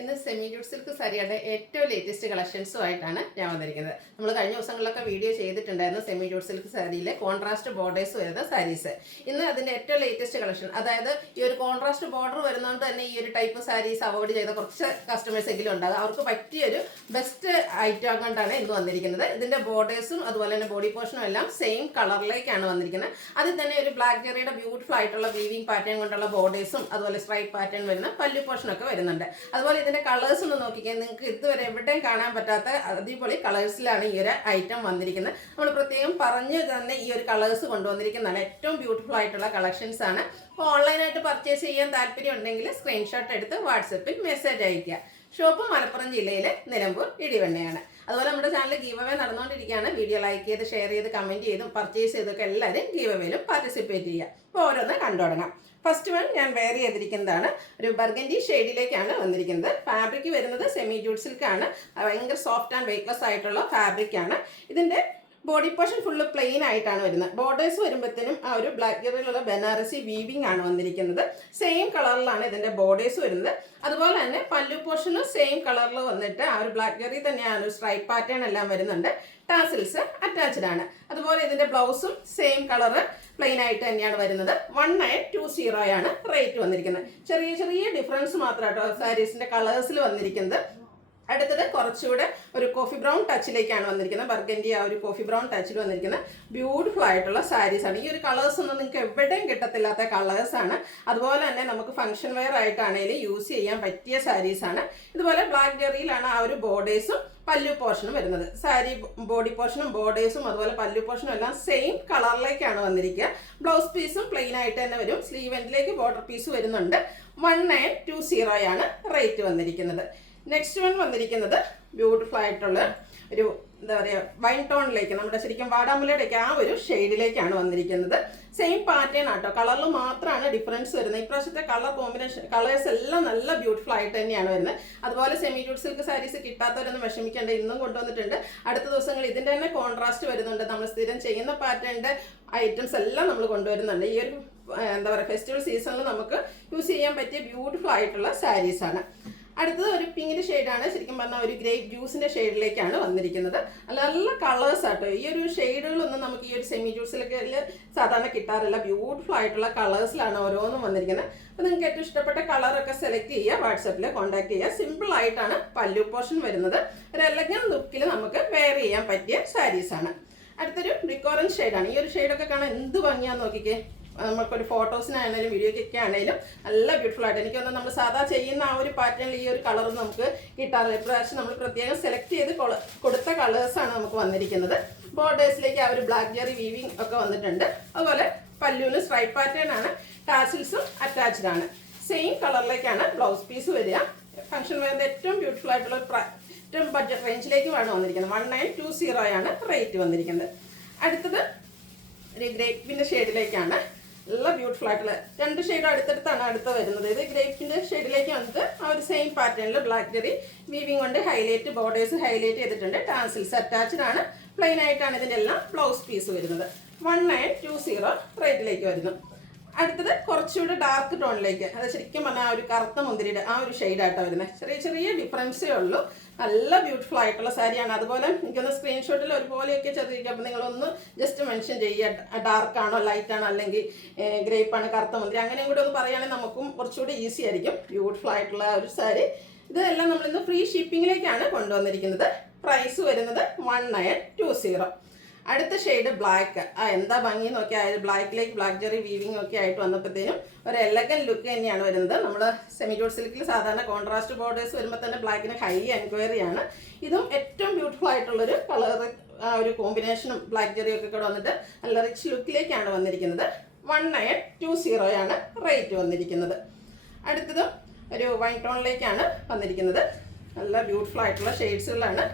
ഇന്ന് semi jute silk സാരിയുടെ ഏറ്റവും ലേറ്റസ്റ്റ് കളക്ഷൻസുമായിട്ടാണ് ഞാൻ വന്നിരിക്കുന്നത്. നമ്മൾ കഴിഞ്ഞ ദിവസങ്ങളിലൊക്കെ വീഡിയോ ചെയ്തിട്ടുണ്ടായിരുന്നു സെമി ജൂട്ട് സിൽക്ക് സാരിയിലെ കോൺട്രാസ്റ്റ് ബോർഡേഴ്സ് വരുന്ന സാരീസ്. ഇന്ന് അതിൻ്റെ ഏറ്റവും ലേറ്റസ്റ്റ് കളക്ഷൻ, അതായത് ഈ ഒരു കോൺട്രാസ്റ്റ് ബോർഡർ വരുന്നതുകൊണ്ട് തന്നെ ഈ ഒരു ടൈപ്പ് സാരീസ് അവോയ്ഡ് ചെയ്ത കുറച്ച് കസ്റ്റമേഴ്സ് എങ്കിലും ഉണ്ടാകും. അവർക്ക് പറ്റിയൊരു ബെസ്റ്റ് ഐറ്റം കൊണ്ടാണ് ഇന്ന് വന്നിരിക്കുന്നത്. ഇതിൻ്റെ ബോർഡേഴ്സും അതുപോലെ തന്നെ ബോഡി പോർഷനും എല്ലാം സെയിം കളറിലേക്കാണ് വന്നിരിക്കുന്നത്. അതിൽ തന്നെ ഒരു ബ്ലാക്ക് ജെറിയുടെ ബ്യൂട്ടിഫുൾ ആയിട്ടുള്ള വീവിംഗ് പാറ്റേൺ കൊണ്ടുള്ള ബോർഡേഴ്സും അതുപോലെ സ്ട്രൈപ്പ് പാറ്റേൺ വരുന്ന പല്ലു പോർഷനൊക്കെ വരുന്നുണ്ട്. അതുപോലെ ഇതിന്റെ കളേഴ്സ് ഒന്ന് നോക്കിക്കാൻ നിങ്ങൾക്ക് ഇതുവരെ എവിടെയും കാണാൻ പറ്റാത്ത അടിപൊളി കളേഴ്സിലാണ് ഈ ഒരു ഐറ്റം വന്നിരിക്കുന്നത്. നമ്മൾ പ്രത്യേകം പറഞ്ഞു തന്നെ ഈ ഒരു കളേഴ്സ് കൊണ്ടുവന്നിരിക്കുന്നതാണ്. ഏറ്റവും ബ്യൂട്ടിഫുൾ ആയിട്ടുള്ള കളക്ഷൻസ് ആണ്. അപ്പോൾ ഓൺലൈനായിട്ട് പർച്ചേസ് ചെയ്യാൻ താല്പര്യം ഉണ്ടെങ്കിൽ സ്ക്രീൻഷോട്ട് എടുത്ത് വാട്സപ്പിൽ മെസ്സേജ് അയയ്ക്കുക. ഷോപ്പ് മലപ്പുറം ജില്ലയിലെ നിലമ്പൂർ ഇടിവണ്ണയാണ്. അതുപോലെ നമ്മുടെ ചാനൽ ഗീവ് അവേ നടന്നുകൊണ്ടിരിക്കുകയാണ്. വീഡിയോ ലൈക്ക് ചെയ്ത് ഷെയർ ചെയ്ത് കമൻറ്റ് ചെയ്തും പർച്ചേസ് ചെയ്തൊക്കെ എല്ലാവരും ഗീവ് അവേയിലും പാർട്ടിസിപ്പേറ്റ് ചെയ്യുക. അപ്പോൾ ഓരോന്ന് കണ്ടു തുടങ്ങാം. ഫസ്റ്റ് വൺ ഞാൻ വെയർ ചെയ്തിരിക്കുന്നതാണ്. ഒരു ബർഗൻഡി ഷെയ്ഡിലേക്കാണ് വന്നിരിക്കുന്നത്. ഫാബ്രിക് വരുന്നത് സെമി ജൂട്ട് സിൽക്കാണ്. ഭയങ്കര സോഫ്റ്റ് ആൻഡ് വെയ്റ്റ്ലെസ് ആയിട്ടുള്ള ഫാബ്രിക്കാണ്. ഇതിൻ്റെ ബോഡി പോർഷൻ ഫുള്ള് പ്ലെയിൻ ആയിട്ടാണ് വരുന്നത്. ബോർഡേഴ്സ് വരുമ്പോഴത്തേനും ആ ഒരു ബ്ലാക്ക് ജെറിയിലുള്ള ബനാറസി വീവിംഗ് ആണ് വന്നിരിക്കുന്നത്. സെയിം കളറിലാണ് ഇതിൻ്റെ ബോർഡേഴ്സ് വരുന്നത്. അതുപോലെ തന്നെ പല്ലു പോർഷനും സെയിം കളറിൽ വന്നിട്ട് ആ ഒരു ബ്ലാക്ക് ജെറി തന്നെയാണ് ഒരു സ്ട്രൈപ്പ് പാറ്റേൺ എല്ലാം വരുന്നുണ്ട്. ടാസിൽസ് അറ്റാച്ച്ഡ് ആണ്. അതുപോലെ ഇതിൻ്റെ ബ്ലൗസും സെയിം കളറ് പ്ലെയിൻ ആയിട്ട് തന്നെയാണ് വരുന്നത്. 1920 ആണ് റേറ്റ് വന്നിരിക്കുന്നത്. ചെറിയ ചെറിയ ഡിഫറൻസ് മാത്രമാട്ടോ സാരീസിൻ്റെ കളേഴ്സിൽ വന്നിരിക്കുന്നത്. അടുത്തത് കുറച്ചുകൂടെ ഒരു കോഫി ബ്രൗൺ ടച്ചിലേക്കാണ് വന്നിരിക്കുന്നത്. ബർഗൻഡി ആ ഒരു കോഫി ബ്രൗൺ ടച്ചിൽ വന്നിരിക്കുന്ന ബ്യൂട്ടിഫുൾ ആയിട്ടുള്ള സാരീസാണ്. ഈ ഒരു കളേഴ്സ് ഒന്നും നിങ്ങൾക്ക് എവിടെയും കിട്ടത്തില്ലാത്ത കളേഴ്സാണ്. അതുപോലെ തന്നെ നമുക്ക് ഫംഗ്ഷൻ വെയർ ആയിട്ടാണെങ്കിലും യൂസ് ചെയ്യാൻ പറ്റിയ സാരീസാണ്. ഇതുപോലെ ബ്ലാക്ക് ജെറിയിലാണ് ആ ഒരു ബോർഡേഴ്സും പല്ലു പോർഷനും വരുന്നത്. സാരി ബോഡി പോർഷനും ബോർഡേഴ്സും അതുപോലെ പല്ലു പോർഷനും എല്ലാം സെയിം കളറിലേക്കാണ് വന്നിരിക്കുക. ബ്ലൗസ് പീസും പ്ലെയിൻ ആയിട്ട് തന്നെ വരും. സ്ലീവ് എൻഡിലേക്ക് ബോർഡർ പീസ് വരുന്നുണ്ട്. 1920 ആണ് റേറ്റ് വന്നിരിക്കുന്നത്. നെക്സ്റ്റ് വൺ വന്നിരിക്കുന്നത് ബ്യൂട്ടിഫുൾ ആയിട്ടുള്ള ഒരു എന്താ പറയുക വൈൻ ടോണിലേക്ക്, നമ്മുടെ ശരിക്കും വാടാമുലയുടെയൊക്കെ ആ ഒരു ഷെയ്ഡിലേക്കാണ് വന്നിരിക്കുന്നത്. സെയിം പാറ്റേൺ ആട്ടോ, കളറിൽ മാത്രമാണ് ഡിഫറൻസ് വരുന്നത്. ഇപ്രാവശ്യത്തെ കളർ കോമ്പിനേഷൻ കളേഴ്സ് എല്ലാം നല്ല ബ്യൂട്ടിഫുൾ ആയിട്ട് തന്നെയാണ് വരുന്നത്. അതുപോലെ സെമി ജൂട്ട് സിൽക്ക് സാരീസ് കിട്ടാത്തവരൊന്നും വിഷമിക്കേണ്ട, ഇന്നും കൊണ്ടുവന്നിട്ടുണ്ട്. അടുത്ത ദിവസങ്ങൾ ഇതിൻ്റെ തന്നെ കോൺട്രാസ്റ്റ് വരുന്നുണ്ട്. നമ്മൾ സ്ഥിരം ചെയ്യുന്ന പാറ്റേണിൻ്റെ ഐറ്റംസ് എല്ലാം നമ്മൾ കൊണ്ടുവരുന്നുണ്ട്. ഈ ഒരു എന്താ പറയുക ഫെസ്റ്റിവൽ സീസണിൽ നമുക്ക് യൂസ് ചെയ്യാൻ പറ്റിയ ബ്യൂട്ടിഫുൾ ആയിട്ടുള്ള സാരീസാണ്. അടുത്തത് ഒരു പിങ്കിൻ്റെ ഷെയ്ഡാണ്. ശരിക്കും പറഞ്ഞാൽ ഒരു ഗ്രേപ്പ് ജ്യൂസിൻ്റെ ഷെയ്ഡിലേക്കാണ് വന്നിരിക്കുന്നത്. നല്ല കളേഴ്സ് ആട്ടോ. ഈ ഒരു ഷെയ്ഡുകളൊന്നും നമുക്ക് ഈ ഒരു സെമി ജ്യൂസിലൊക്കെ സാധാരണ കിട്ടാറില്ല. ബ്യൂട്ടിഫുൾ ആയിട്ടുള്ള കളേഴ്സിലാണ് ഓരോന്നും വന്നിരിക്കുന്നത്. അപ്പോൾ നിങ്ങൾക്ക് ഏറ്റവും ഇഷ്ടപ്പെട്ട കളറൊക്കെ സെലക്ട് ചെയ്യുക, വാട്സപ്പിൽ കോൺടാക്ട് ചെയ്യുക. സിമ്പിൾ ആയിട്ടാണ് പല്ലു പോർഷൻ വരുന്നത്. ഒരു എലഗൻ ലുക്കിൽ നമുക്ക് വെയർ ചെയ്യാൻ പറ്റിയ സാരീസാണ്. അടുത്തൊരു ബ്രിക്ക് ഓറഞ്ച് ഷെയ്ഡാണ്. ഈ ഒരു ഷെയ്ഡൊക്കെ കാണാൻ എന്ത് ഭംഗിയാന്ന് നോക്കിക്കേ. നമുക്കൊരു ഫോട്ടോസിനാണെങ്കിലും വീഡിയോയ്ക്കൊക്കെ ആണെങ്കിലും നല്ല ബ്യൂട്ടിഫുൾ ആയിട്ട്. എനിക്ക് തോന്നുന്നു നമ്മൾ സാധാ ചെയ്യുന്ന ആ ഒരു പാറ്റേണിൽ ഈ ഒരു കളറൊന്നും നമുക്ക് കിട്ടാറില്ല. ഇപ്രാവശ്യം നമ്മൾ പ്രത്യേകം സെലക്ട് ചെയ്ത് കൊടുത്ത കളേഴ്സാണ് നമുക്ക് വന്നിരിക്കുന്നത്. ബോർഡേഴ്സിലേക്ക് ആ ഒരു ബ്ലാക്ക് ജെറി വീവിങ് ഒക്കെ വന്നിട്ടുണ്ട്. അതുപോലെ പല്ലുവിന് സ്ട്രൈപ്പ് പാറ്റേൺ ആണ്. ടാസിൽസും അറ്റാച്ച്ഡ് ആണ്. സെയിം കളറിലേക്കാണ് ബ്ലൗസ് പീസ് വരിക. ഫംഗ്ഷൻ വെയറിൻ്റെ ഏറ്റവും ബ്യൂട്ടിഫുൾ ആയിട്ടുള്ള ഏറ്റവും ബഡ്ജറ്റ് റേഞ്ചിലേക്കുമാണ് വന്നിരിക്കുന്നത്. 1920 ആണ് റേറ്റ് വന്നിരിക്കുന്നത്. അടുത്തത് ഒരു ഗ്രേപ്പിൻ്റെ ഷെയ്ഡിലേക്കാണ്. നല്ല ബ്യൂട്ടിഫുൾ ആയിട്ടുള്ള രണ്ട് ഷെയ്ഡ് അടുത്തടുത്താണ് അടുത്ത് വരുന്നത്. ഇത് ഗ്രേപ്പിൻ്റെ ഷെയ്ഡിലേക്ക് വന്നിട്ട് ആ ഒരു സെയിം പാറ്റേണിൽ ബ്ലാക്ക് ജെറി വീവിങ് കൊണ്ട് ഹൈലൈറ്റ് ബോർഡേഴ്സ് ഹൈലൈറ്റ് ചെയ്തിട്ടുണ്ട്. ടാസിൽസ് അറ്റാച്ച്ഡ് ആണ്. പ്ലെയിൻ ആയിട്ടാണ് ഇതിൻ്റെ എല്ലാം ബ്ലൗസ് പീസ് വരുന്നത്. 1920 റേറ്റിലേക്ക് വരുന്നു. അടുത്തത് കുറച്ചുകൂടെ ഡാർക്ക് ടോണിലേക്ക്, അത് ശരിക്കും പറഞ്ഞാൽ ആ ഒരു കറുത്ത മുന്തിരിയുടെ ആ ഒരു ഷെയ്ഡായിട്ടാണ് വരുന്നത്. ചെറിയ ചെറിയ ഡിഫറൻസേ ഉള്ളൂ. നല്ല ബ്യൂട്ടിഫുൾ ആയിട്ടുള്ള സാരിയാണ്. അതുപോലെ എനിക്കൊന്ന് സ്ക്രീൻഷോട്ടിൽ ഒരുപോലെയൊക്കെ ചെറിയിരിക്കും. അപ്പോൾ നിങ്ങളൊന്ന് ജസ്റ്റ് മെൻഷൻ ചെയ്യുക, ഡാർക്കാണോ ലൈറ്റാണോ അല്ലെങ്കിൽ ഗ്രേപ്പാണ് കറുത്ത മുന്തിരി, അങ്ങനെയും കൂടി ഒന്ന് പറയുകയാണെങ്കിൽ നമുക്കും കുറച്ചുകൂടി ഈസി ആയിരിക്കും. ബ്യൂട്ടിഫുൾ ആയിട്ടുള്ള ഒരു സാരി. ഇതെല്ലാം നമ്മളിന്ന് ഫ്രീ ഷിപ്പിങ്ങിലേക്കാണ് കൊണ്ടുവന്നിരിക്കുന്നത്. പ്രൈസ് വരുന്നത് 1920. അടുത്ത ഷെയ്ഡ് ബ്ലാക്ക്. എന്താ ഭംഗി നോക്കി ആ ബ്ലാക്കിലേക്ക് ബ്ലാക്ക് ജെറി വീവിംഗ് ഒക്കെ ആയിട്ട് വന്നപ്പോഴത്തേനും ഒരു എലഗൻ ലുക്ക് തന്നെയാണ് വരുന്നത്. നമ്മൾ സെമി ജൂട്ട് സിൽക്കിൽ സാധാരണ കോൺട്രാസ്റ്റ് ബോർഡേഴ്സ് വരുമ്പോൾ തന്നെ ബ്ലാക്കിന് ഹൈ എൻക്വയറിയാണ്. ഇതും ഏറ്റവും ബ്യൂട്ടിഫുൾ ആയിട്ടുള്ളൊരു കളർ ആ ഒരു കോമ്പിനേഷനും ബ്ലാക്ക് ജെറി ഒക്കെ കൂടെ വന്നിട്ട് നല്ല റിച്ച് ലുക്കിലേക്കാണ് വന്നിരിക്കുന്നത്. 1920 ആണ് റേറ്റ് വന്നിരിക്കുന്നത്. അടുത്തതും ഒരു വൈൻ ടോണിലേക്കാണ് വന്നിരിക്കുന്നത്. നല്ല ബ്യൂട്ടിഫുൾ ആയിട്ടുള്ള ഷെയ്ഡ്സുകളാണ്.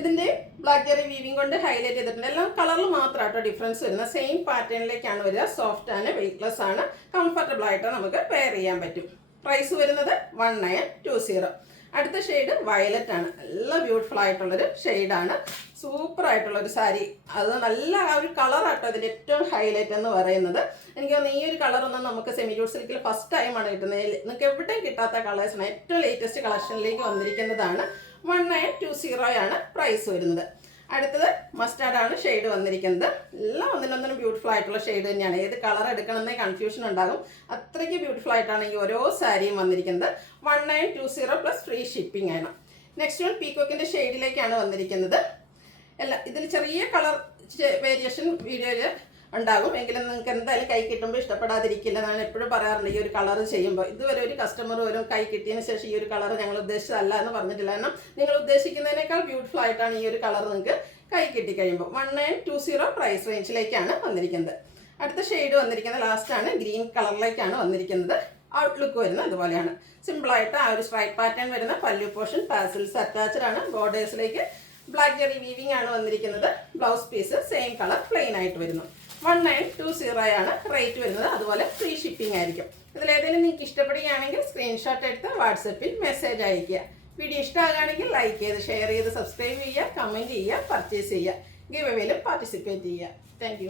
ഇതിൻ്റെ ബ്ലാക്ക് ജെറി വീവിംഗ് കൊണ്ട് ഹൈലൈറ്റ് ചെയ്തിട്ടുണ്ട്. എല്ലാം കളറിൽ മാത്രമായിട്ടോ ഡിഫറൻസ് വരുന്നത്. സെയിം പാറ്റേണിലേക്കാണ് വരിക. സോഫ്റ്റ് ആണ്, വെയ്റ്റ്ലെസ് ആണ്, കംഫർട്ടബിൾ ആയിട്ട് നമുക്ക് വെയർ ചെയ്യാൻ പറ്റും. പ്രൈസ് വരുന്നത് 1920. അടുത്ത ഷെയ്ഡ് വയലറ്റ് ആണ്. നല്ല ബ്യൂട്ടിഫുൾ ആയിട്ടുള്ളൊരു ഷെയ്ഡാണ്. സൂപ്പർ ആയിട്ടുള്ളൊരു സാരി. അത് നല്ല ആ ഒരു കളറാട്ടോ അതിൻ്റെ ഏറ്റവും ഹൈലൈറ്റ് എന്ന് പറയുന്നത്. എനിക്ക് തോന്നുന്നു ഈ ഒരു കളറൊന്നും നമുക്ക് സെമി ജൂട്ട് സിൽക്കിൽ ഫസ്റ്റ് ടൈമാണ് കിട്ടുന്നത്. നിങ്ങൾക്ക് എവിടെയും കിട്ടാത്ത കളേഴ്സാണ്. ഏറ്റവും ലേറ്റസ്റ്റ് കളക്ഷനിലേക്ക് വന്നിരിക്കുന്നതാണ്. 1920 ആണ് പ്രൈസ് വരുന്നത്. അടുത്തത് മസ്റ്റാർഡാണ് ഷെയ്ഡ് വന്നിരിക്കുന്നത്. എല്ലാം ഒന്നിനൊന്നിനും ബ്യൂട്ടിഫുൾ ആയിട്ടുള്ള ഷെയ്ഡ് തന്നെയാണ്. ഏത് കളർ എടുക്കണമെന്നേ കൺഫ്യൂഷൻ ഉണ്ടാകും. അത്രയ്ക്ക് ബ്യൂട്ടിഫുൾ ആയിട്ടാണ് ഈ ഓരോ സാരിയും വന്നിരിക്കുന്നത്. 1920 പ്ലസ് ഫ്രീ ഷിപ്പിംഗ് ആണ്. നെക്സ്റ്റ് വൺ പീക്കോക്കിൻ്റെ ഷെയ്ഡിലേക്കാണ് വന്നിരിക്കുന്നത്. ഇതിൽ ചെറിയ കളർ വേരിയേഷൻ വീഡിയോയിൽ ഉണ്ടാകും. എങ്കിലും നിങ്ങൾക്ക് എന്തായാലും കൈ കിട്ടുമ്പോൾ ഇഷ്ടപ്പെടാതിരിക്കില്ല. ഞാൻ എപ്പോഴും പറയാറുണ്ട് ഈ ഒരു കളർ ചെയ്യുമ്പോൾ. ഇതുവരെ ഒരു കസ്റ്റമർ പോലും കൈ കിട്ടിയതിന് ശേഷം ഈ ഒരു കളർ ഞങ്ങൾ ഉദ്ദേശിച്ചതല്ല എന്ന് പറഞ്ഞിട്ടില്ല. കാരണം നിങ്ങൾ ഉദ്ദേശിക്കുന്നതിനേക്കാൾ ബ്യൂട്ടിഫുൾ ആയിട്ടാണ് ഈ ഒരു കളർ നിങ്ങൾക്ക് കൈ കിട്ടിക്കഴിയുമ്പോൾ. 1920 പ്രൈസ് റേഞ്ചിലേക്കാണ് വന്നിരിക്കുന്നത്. അടുത്ത ഷെയ്ഡ് വന്നിരിക്കുന്നത് ലാസ്റ്റാണ് ഗ്രീൻ കളറിലേക്കാണ് വന്നിരിക്കുന്നത്. ഔട്ട്ലുക്ക് വരുന്നത് അതുപോലെയാണ്. സിമ്പിളായിട്ട് ആ ഒരു സ്ട്രൈപ്പ് പാറ്റേൺ വരുന്ന പല്ലു പോർഷൻ പാസിൽസ് അറ്റാച്ച്ഡ് ആണ്. ബോർഡേഴ്സിലേക്ക് ബ്ലാക്ക് ജെറി വീവിംഗ് ആണ് വന്നിരിക്കുന്നത്. Blouse piece same colour plain ആയിട്ട് വരുന്നു. 1920 ആണ് റേറ്റ് വരുന്നത്. അതുപോലെ ഫ്രീ ഷിപ്പിംഗ് ആയിരിക്കും. ഇതിലേതെങ്കിലും നിങ്ങൾക്ക് ഇഷ്ടപ്പെടുകയാണെങ്കിൽ സ്ക്രീൻഷോട്ട് എടുത്ത് വാട്സപ്പിൽ മെസ്സേജ് അയയ്ക്കുക. വീഡിയോ ഇഷ്ടമാകുകയാണെങ്കിൽ ലൈക്ക് ചെയ്ത് ഷെയർ ചെയ്ത് സബ്സ്ക്രൈബ് ചെയ്യുക, കമൻറ്റ് ചെയ്യുക, പർച്ചേസ് ചെയ്യുക, ഗിവ് അവേയിലും പാർട്ടിസിപ്പേറ്റ് ചെയ്യുക. താങ്ക്